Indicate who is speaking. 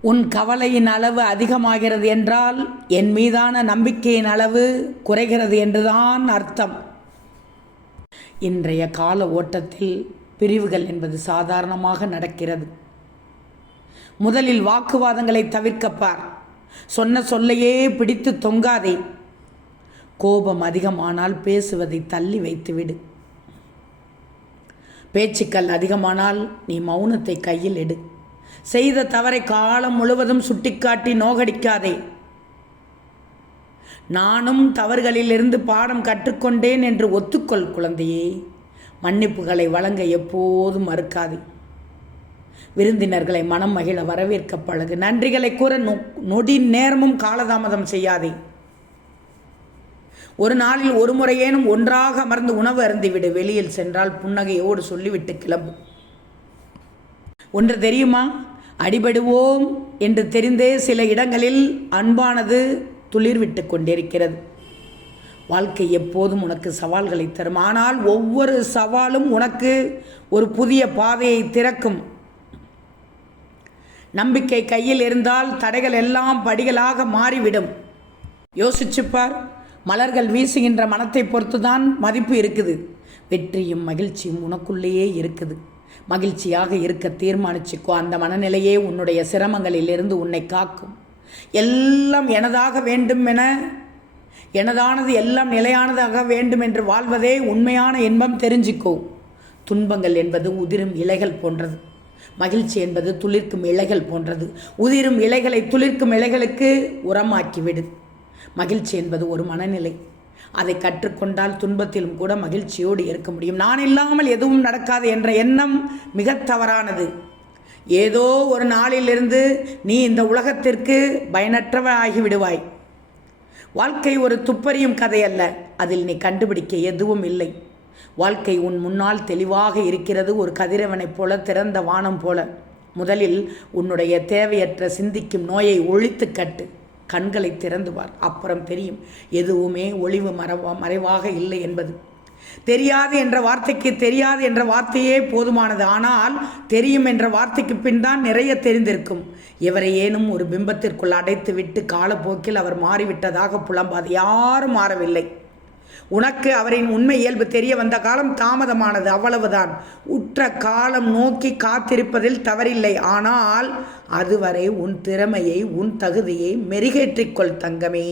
Speaker 1: உன் கவலையின் அளவு அதிகமாகிறது என்றால் என் மீதான நம்பிக்கையின் அளவு குறைகிறது என்றுதான் அர்த்தம். இன்றைய கால ஓட்டத்தில் பிரிவுகள் என்பது சாதாரணமாக நடக்கிறது. முதலில் வாக்குவாதங்களை தவிர்க்கப்பார் சொன்ன சொல்லையே பிடித்து தொங்காதே. கோபம் அதிகமானால் பேசுவதை தள்ளி வைத்துவிடு. பேச்சுக்கள் அதிகமானால் நீ மௌனத்தை கையில் எடு. செய்த தவறை காலம் முழுவதும் சுட்டிக்காட்டி நோகடிக்காதே. நானும் தவறுகளிலிருந்து பாடம் கற்றுக்கொண்டேன் என்று ஒத்துக்கொள் குழந்தையே. மன்னிப்புகளை வழங்க எப்போதும் மறுக்காதே. விருந்தினர்களை மனம் மகிழ வரவேற்க பழகு. நன்றிகளை கூற நொ- நொடி நேரமும் காலதாமதம் செய்யாதே. ஒரு நாளில் ஒரு முறையேனும் ஒன்றாக அமர்ந்து உணவு அருந்திவிடு. வெளியில் சென்றால் புன்னகையோடு சொல்லிவிட்டு கிளம்பு. ஒன்று தெரியுமா? அடிபடுவோம் என்று தெரிந்தே சில இடங்களில் அன்பானது துளிர்விட்டு கொண்டிருக்கிறது. வாழ்க்கை எப்போதும் உனக்கு சவால்களை தரும். ஆனால் ஒவ்வொரு சவாலும் உனக்கு ஒரு புதிய பாதையை திறக்கும். நம்பிக்கை கையில் இருந்தால் தடைகள் எல்லாம் படிகளாக மாறிவிடும். யோசிச்சுப்பார் மலர்கள் வீசுகின்ற மனத்தை பொறுத்துதான் மதிப்பு இருக்குது. வெற்றியும் மகிழ்ச்சியும் உனக்குள்ளேயே இருக்குது. மகிழ்ச்சியாக இருக்க தீர்மானிச்சுக்கோ. அந்த மனநிலையே உன்னுடைய சிரமங்களிலிருந்து உன்னை காக்கும். எல்லாம் எனதாக வேண்டும் என எனதானது எல்லாம் நிலையானதாக வேண்டும் என்று வாழ்வதே உண்மையான இன்பம் தெரிஞ்சுக்கோ. துன்பங்கள் என்பது உதிரும் இலைகள் போன்றது. மகிழ்ச்சி என்பது துளிர்க்கும் இலைகள் போன்றது. உதிரும் இலைகளை துளிர்க்கும் இலைகளுக்கு உரமாக்கிவிடு. மகிழ்ச்சி என்பது ஒரு மனநிலை. அதை கற்றுக்கொண்டால் துன்பத்திலும் கூட மகிழ்ச்சியோடு இருக்க முடியும். நான் இல்லாமல் எதுவும் நடக்காது என்ற எண்ணம் மிக தவறானது. ஏதோ ஒரு நாளிலிருந்து நீ இந்த உலகத்திற்கு பயனற்றவனாகி விடுவாய். வாழ்க்கை ஒரு துப்பறியும் கதை அல்ல. அதில் நீ கண்டுபிடிக்க எதுவும் இல்லை. வாழ்க்கை உன் முன்னால் தெளிவாக இருக்கிறது ஒரு கதிரவனைப் போல திறந்த வானம் போல. முதலில் உன்னுடைய தேவையற்ற சிந்திக்கும் நோயை ஒழித்து கட்டு. கண்களை திறந்துவார். அப்புறம் தெரியும் எதுவுமே ஒளிவு மறைவா மறைவாக இல்லை என்பது. தெரியாது என்ற வார்த்தைக்கு தெரியாது என்ற வார்த்தையே போதுமானது. ஆனால் தெரியும் என்ற வார்த்தைக்கு பின் தான் நிறைய தெரிந்திருக்கும். இவரை ஏனும் ஒரு பிம்பத்திற்குள் அடைத்து விட்டு காலப்போக்கில் அவர் மாறிவிட்டதாக புலம்பாது. யாரும் மாறவில்லை. உனக்கு அவரின் உண்மை இயல்பு தெரிய வந்த காலம் தாமதமானது அவ்வளவுதான். உற்ற காலம் நோக்கி காத்திருப்பதில் தவறில்லை. ஆனால் அதுவரை உன் திறமையை உன் தகுதியை மெருகேற்றிக்கொள் தங்கமே.